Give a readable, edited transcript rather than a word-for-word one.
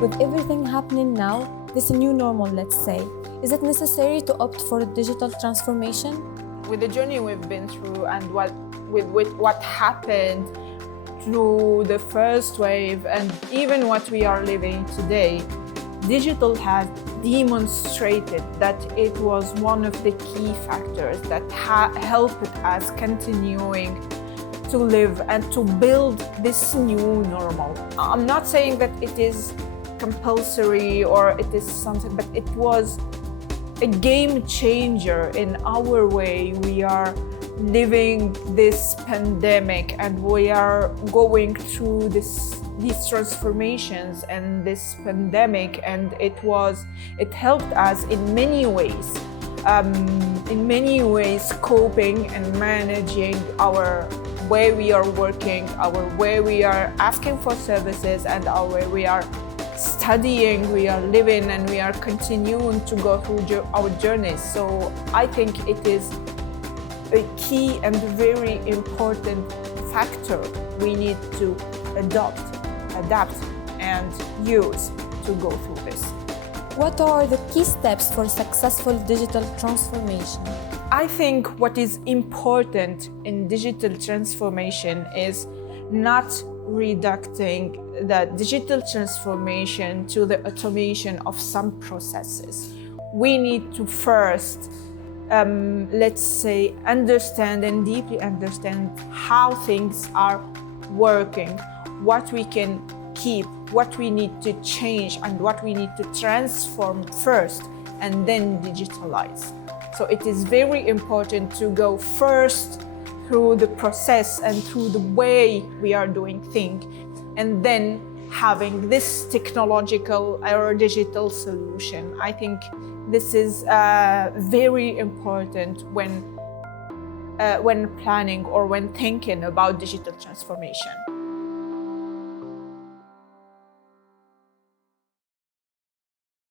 With everything happening now, this new normal, let's say, is it necessary to opt for digital transformation? With the journey we've been through and with what happened through the first wave and even what we are living today, digital has demonstrated that it was one of the key factors that helped us continuing to live and to build this new normal. I'm not saying that it is compulsory or it is something, but it was a game changer in our way we are living this pandemic, and we are going through these transformations and this pandemic, and it helped us in many ways coping and managing our way we are working, our way we are asking for services, and our way we are studying, we are living, and we are continuing to go through our journeys. So I think it is a key and very important factor we need to adapt and use to go through this. What are the key steps for successful digital transformation? I think what is important in digital transformation is not reducing the digital transformation to the automation of some processes. We need to first, let's say, understand and deeply understand how things are working, what we can keep, what we need to change, and what we need to transform first, and then digitalize. So it is very important to go first through the process and through the way we are doing things, and then having this technological or digital solution. I think this is very important when planning or when thinking about digital transformation.